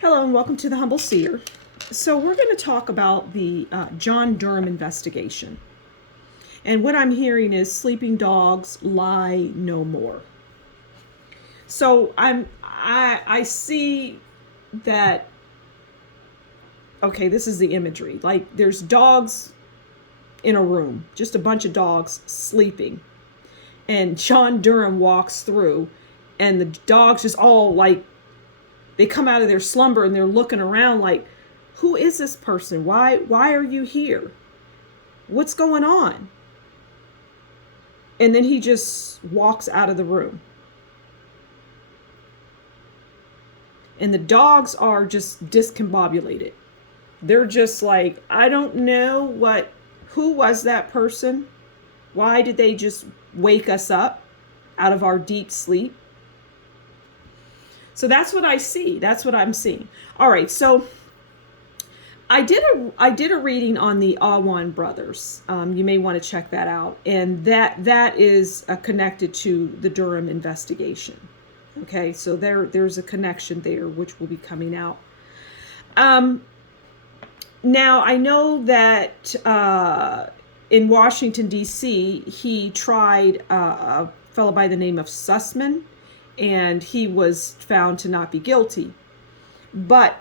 Hello and welcome to the Humble Seer. So we're going to talk about the John Durham investigation. And what I'm hearing is sleeping dogs lie no more. So I see that, okay, this is the imagery. Like there's dogs in a room, just a bunch of dogs sleeping. And John Durham walks through and the dogs just all like, they come out of their slumber and they're looking around like, who is this person? Why are you here? What's going on? And then he just walks out of the room. And the dogs are just discombobulated. They're just like, I don't know who was that person? Why did they just wake us up out of our deep sleep? So that's what I see. That's what I'm seeing. All right. So I did a reading on the Awan Brothers. You may want to check that out. And that is connected to the Durham investigation. Okay. So there's a connection there, which will be coming out. Now I know that in Washington, D.C., he tried a fellow by the name of Sussman, and he was found to not be guilty. But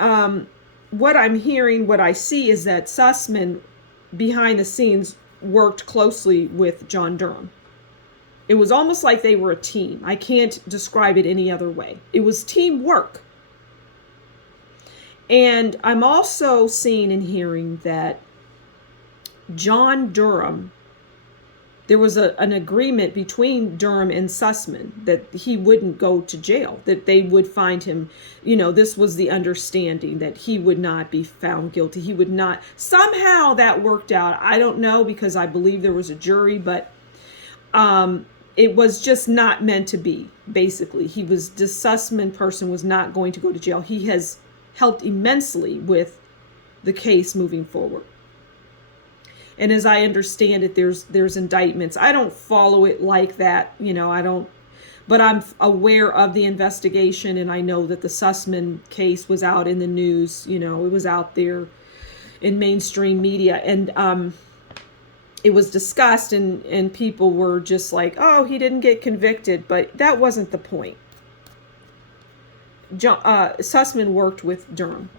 what I'm hearing, what I see is that Sussman, behind the scenes, worked closely with John Durham. It was almost like they were a team. I can't describe it any other way. It was teamwork. And I'm also seeing and hearing that John Durham, there was an agreement between Durham and Sussman that he wouldn't go to jail, that they would find him, this was the understanding that he would not be found guilty. He would not, somehow that worked out. I don't know, because I believe there was a jury, but it was just not meant to be, basically. This Sussman person was not going to go to jail. He has helped immensely with the case moving forward. And as I understand it, there's indictments. I don't follow it like that, I don't, but I'm aware of the investigation, and I know that the Sussman case was out in the news, it was out there in mainstream media, and it was discussed, and people were just like, oh, he didn't get convicted, but that wasn't the point. Sussman worked with Durham.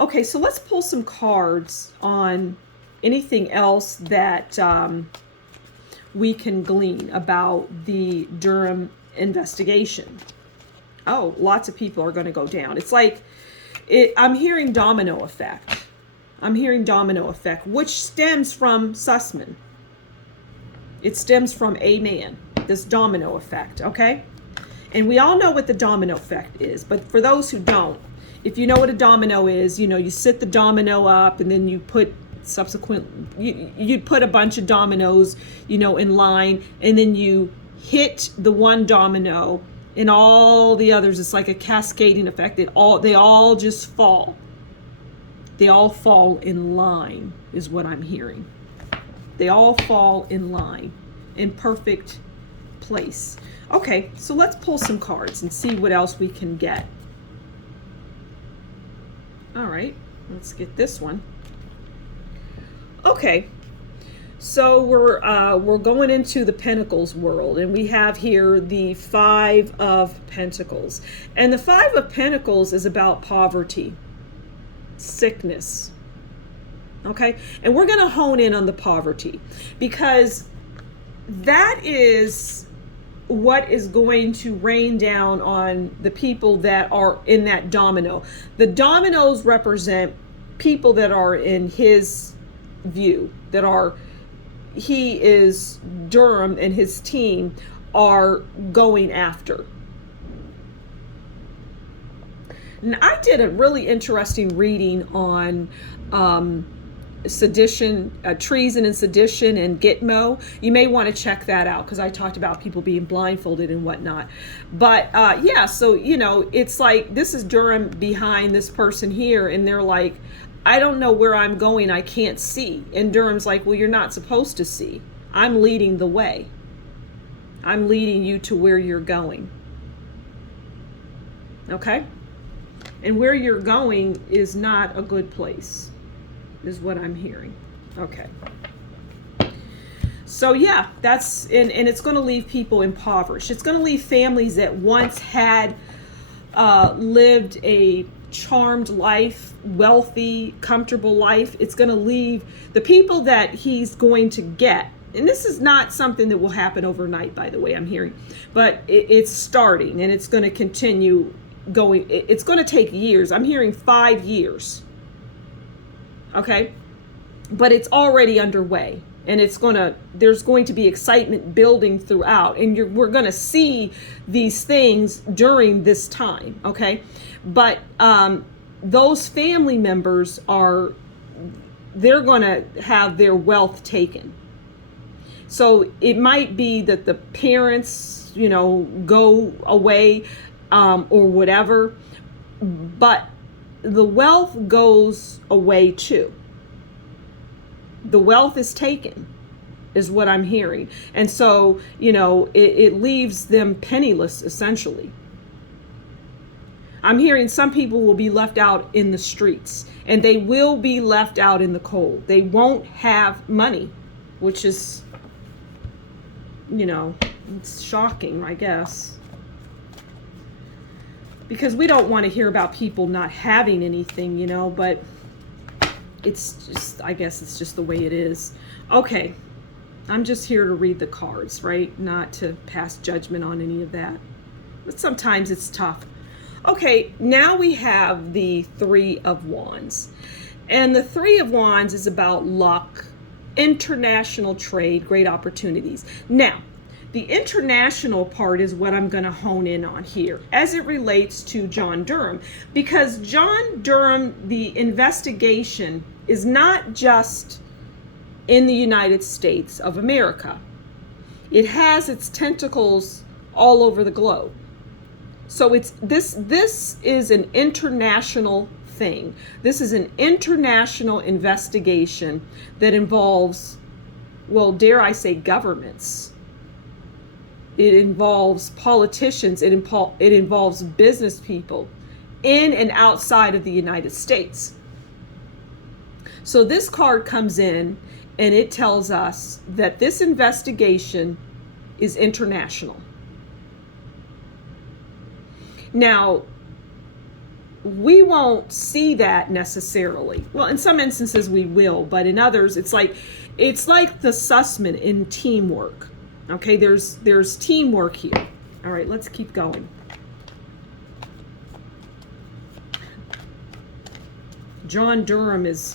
Okay, so let's pull some cards on anything else that we can glean about the Durham investigation. Oh, lots of people are going to go down. It's like, I'm hearing domino effect. Which stems from Sussman. It stems from a man, this domino effect, okay? And we all know what the domino effect is, but for those who don't, if you know what a domino is, you sit the domino up and then you put you'd put a bunch of dominoes, in line, and then you hit the one domino and all the others. It's like a cascading effect. They all just fall. They all fall in line, is what I'm hearing. They all fall in line, in perfect place. Okay, so let's pull some cards and see what else we can get. All right, let's get this one. Okay, so we're going into the Pentacles world, and we have here the Five of Pentacles. And the Five of Pentacles is about poverty, sickness. Okay, and we're going to hone in on the poverty, because that is what is going to rain down on the people that are in that domino. The dominoes represent people that are in his view, Durham and his team are going after. And I did a really interesting reading on sedition, treason and sedition and Gitmo. You may want to check that out, because I talked about people being blindfolded and whatnot. But so it's like, this is Durham behind this person here, and they're like, I don't know where I'm going, I can't see. And Durham's like, well, you're not supposed to see. I'm leading the way. I'm leading you to where you're going. Okay? And where you're going is not a good place, is what I'm hearing. Okay. So yeah, and it's going to leave people impoverished. It's going to leave families that once had lived a charmed life, wealthy, comfortable life. It's going to leave the people that he's going to get. And this is not something that will happen overnight, by the way, I'm hearing. But it's starting, and it's going to continue going. It's going to take years. I'm hearing 5 years. Okay? But it's already underway. And there's going to be excitement building throughout. And we're going to see these things during this time, okay? But those family members they're going to have their wealth taken. So it might be that the parents, go away or whatever. But the wealth goes away too. The wealth is taken, is what I'm hearing. And so, it leaves them penniless, essentially. I'm hearing some people will be left out in the streets, and they will be left out in the cold. They won't have money, which is, it's shocking, I guess. Because we don't want to hear about people not having anything, but it's just, I guess it's just the way it is. Okay, I'm just here to read the cards, right? Not to pass judgment on any of that. But sometimes it's tough. Okay, now we have the Three of Wands. And the Three of Wands is about luck, international trade, great opportunities. Now, the international part is what I'm going to hone in on here as it relates to John Durham, because John Durham, the investigation is not just in the United States of America. It has its tentacles all over the globe. So this is an international thing. This is an international investigation that involves, well, dare I say, governments. It involves politicians. It involves business people in and outside of the United States. So this card comes in and it tells us that this investigation is international. Now, we won't see that necessarily. Well, in some instances we will, but in others it's like the Sussman in teamwork. Okay, there's teamwork here. All right, let's keep going. John Durham is,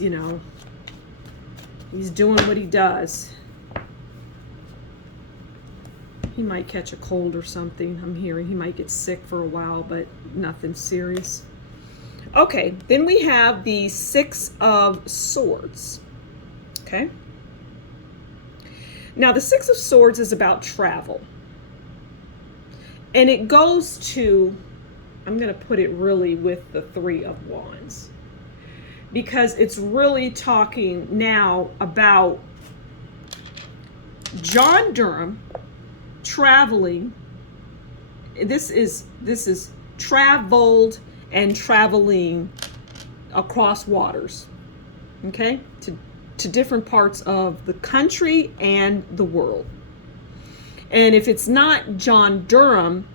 he's doing what he does. He might catch a cold or something. I'm hearing he might get sick for a while, but nothing serious. Okay, then we have the Six of Swords. Okay. Now, the Six of Swords is about travel. And it goes to, I'm going to put it really with the Three of Wands, because it's really talking now about John Durham traveling. This is traveled and traveling across waters, okay, to different parts of the country and the world. And if it's not John Durham,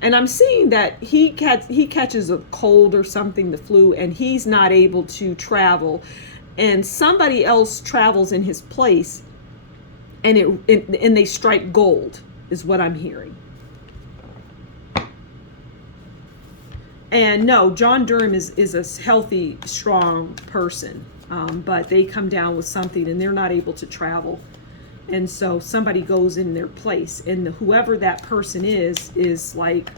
and I'm seeing that he catches a cold or something, the flu, and he's not able to travel, and somebody else travels in his place, and they strike gold, is what I'm hearing. And no, John Durham is a healthy, strong person, but they come down with something and they're not able to travel. And so somebody goes in their place, and whoever that person is like,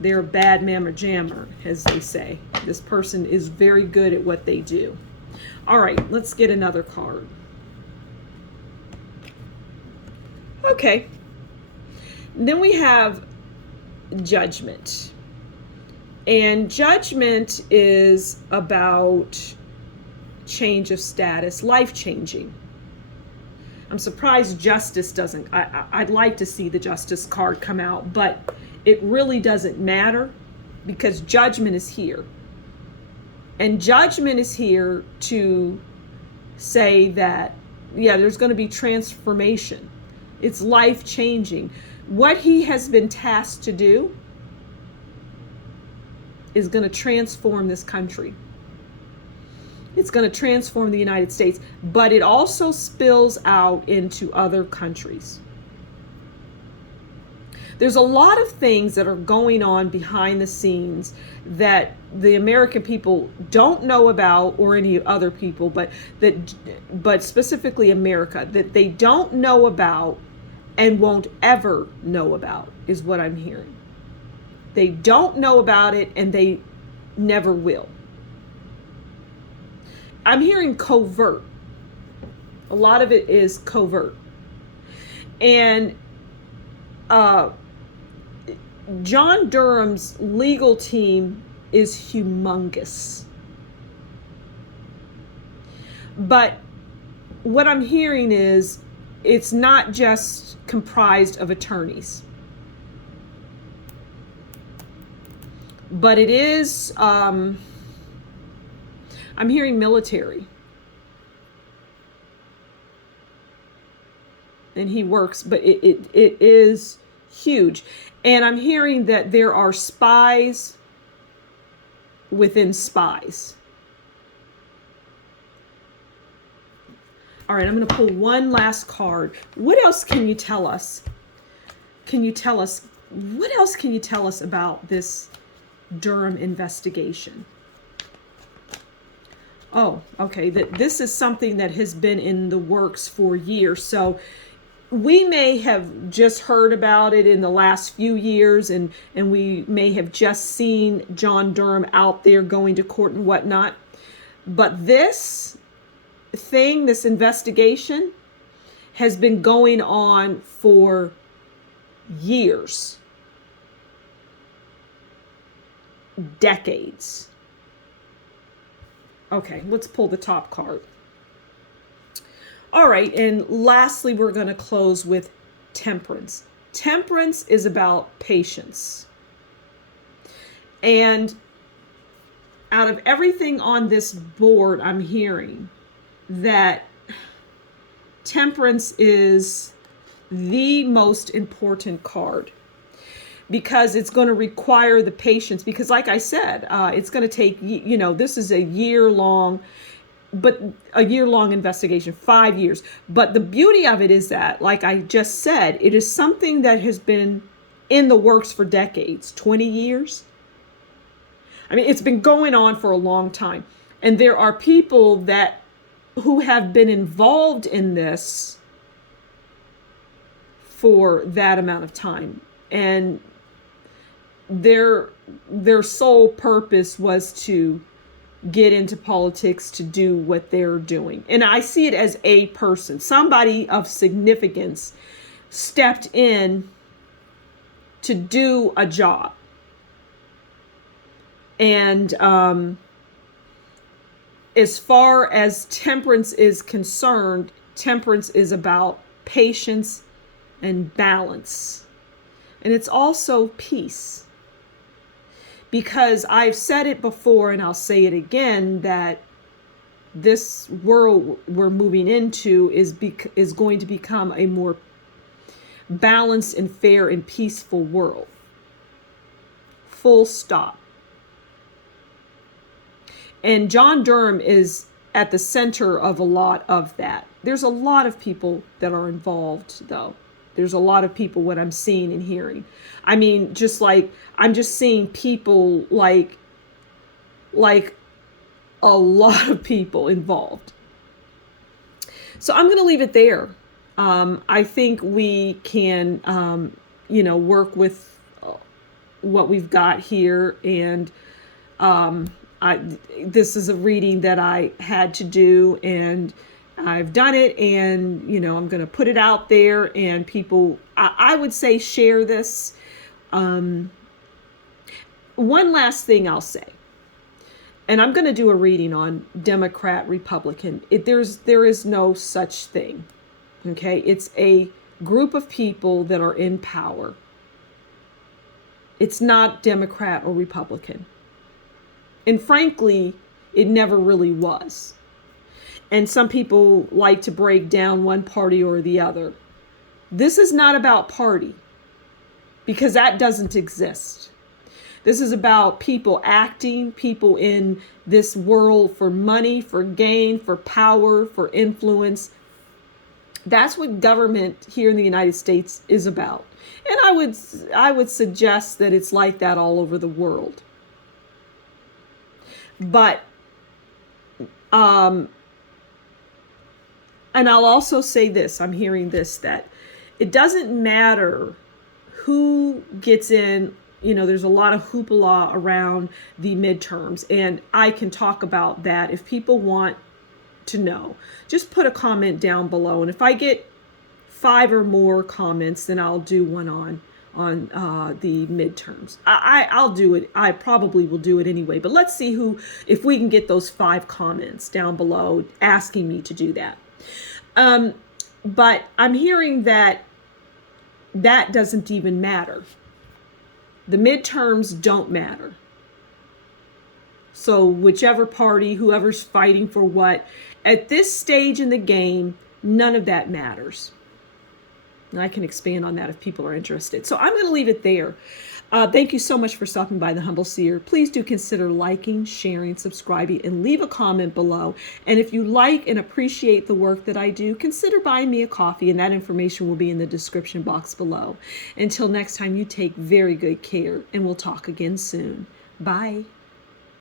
they're a bad mamma jammer, as they say. This person is very good at what they do. All right, let's get another card. Okay. Then we have Judgment. And Judgment is about change of status, life-changing. I'm surprised Justice doesn't. I'd like to see the Justice card come out, but it really doesn't matter, because judgment is here. And judgment is here to say that, yeah, there's going to be transformation. It's life changing. What he has been tasked to do is going to transform this country. It's going to transform the United States, but it also spills out into other countries. There's a lot of things that are going on behind the scenes that the American people don't know about, or any other people, but specifically America, that they don't know about and won't ever know about, is what I'm hearing. They don't know about it, and they never will. I'm hearing covert. A lot of it is covert. And John Durham's legal team is humongous. But what I'm hearing is it's not just comprised of attorneys, but it is, I'm hearing military. And he works, but it is huge. And I'm hearing that there are spies within spies. All right, I'm going to pull one last card. What else can you tell us? What else can you tell us about this Durham investigation? Oh, okay. This is something that has been in the works for years. So we may have just heard about it in the last few years, and we may have just seen John Durham out there going to court and whatnot. But this thing, this investigation, has been going on for years, decades. Okay, let's pull the top card. All right, and lastly, we're going to close with Temperance. Temperance is about patience. And out of everything on this board, I'm hearing that Temperance is the most important card, because it's going to require the patience. Because like I said, it's going to take, this is a year-long investigation, 5 years. But the beauty of it is that, like I just said, it is something that has been in the works for decades, 20 years. I mean, it's been going on for a long time. And there are people who have been involved in this for that amount of time. And their sole purpose was to get into politics, to do what they're doing. And I see it as a person, somebody of significance stepped in to do a job. And as far as Temperance is concerned, Temperance is about patience and balance. And it's also peace. Because I've said it before, and I'll say it again, that this world we're moving into is going to become a more balanced and fair and peaceful world. Full stop. And John Durham is at the center of a lot of that. There's a lot of people that are involved, though. There's a lot of people, what I'm seeing and hearing. I mean, just like, I'm just seeing people like a lot of people involved. So I'm going to leave it there. I think we can, work with what we've got here. And this is a reading that I had to do, and I've done it, and, I'm going to put it out there, and people, I would say, share this. One last thing I'll say, and I'm going to do a reading on Democrat, Republican. There is no such thing. Okay. It's a group of people that are in power. It's not Democrat or Republican. And frankly, it never really was. And some people like to break down one party or the other. This is not about party, because that doesn't exist. This is about people acting, people in this world for money, for gain, for power, for influence. That's what government here in the United States is about. And I would suggest that it's like that all over the world. But and I'll also say this, I'm hearing this, that it doesn't matter who gets in. You know, there's a lot of hoopla around the midterms, and I can talk about that if people want to know. Just put a comment down below, and if I get 5 or more comments, then I'll do one on the midterms. I'll do it. I probably will do it anyway, but let's see if we can get those 5 comments down below asking me to do that. But I'm hearing that doesn't even matter. The midterms don't matter. So whichever party, whoever's fighting for what, at this stage in the game, none of that matters. And I can expand on that if people are interested. So I'm going to leave it there. Thank you so much for stopping by the Humble Seer. Please do consider liking, sharing, subscribing, and leave a comment below. And if you like and appreciate the work that I do, consider buying me a coffee, and that information will be in the description box below. Until next time, you take very good care, and we'll talk again soon. Bye.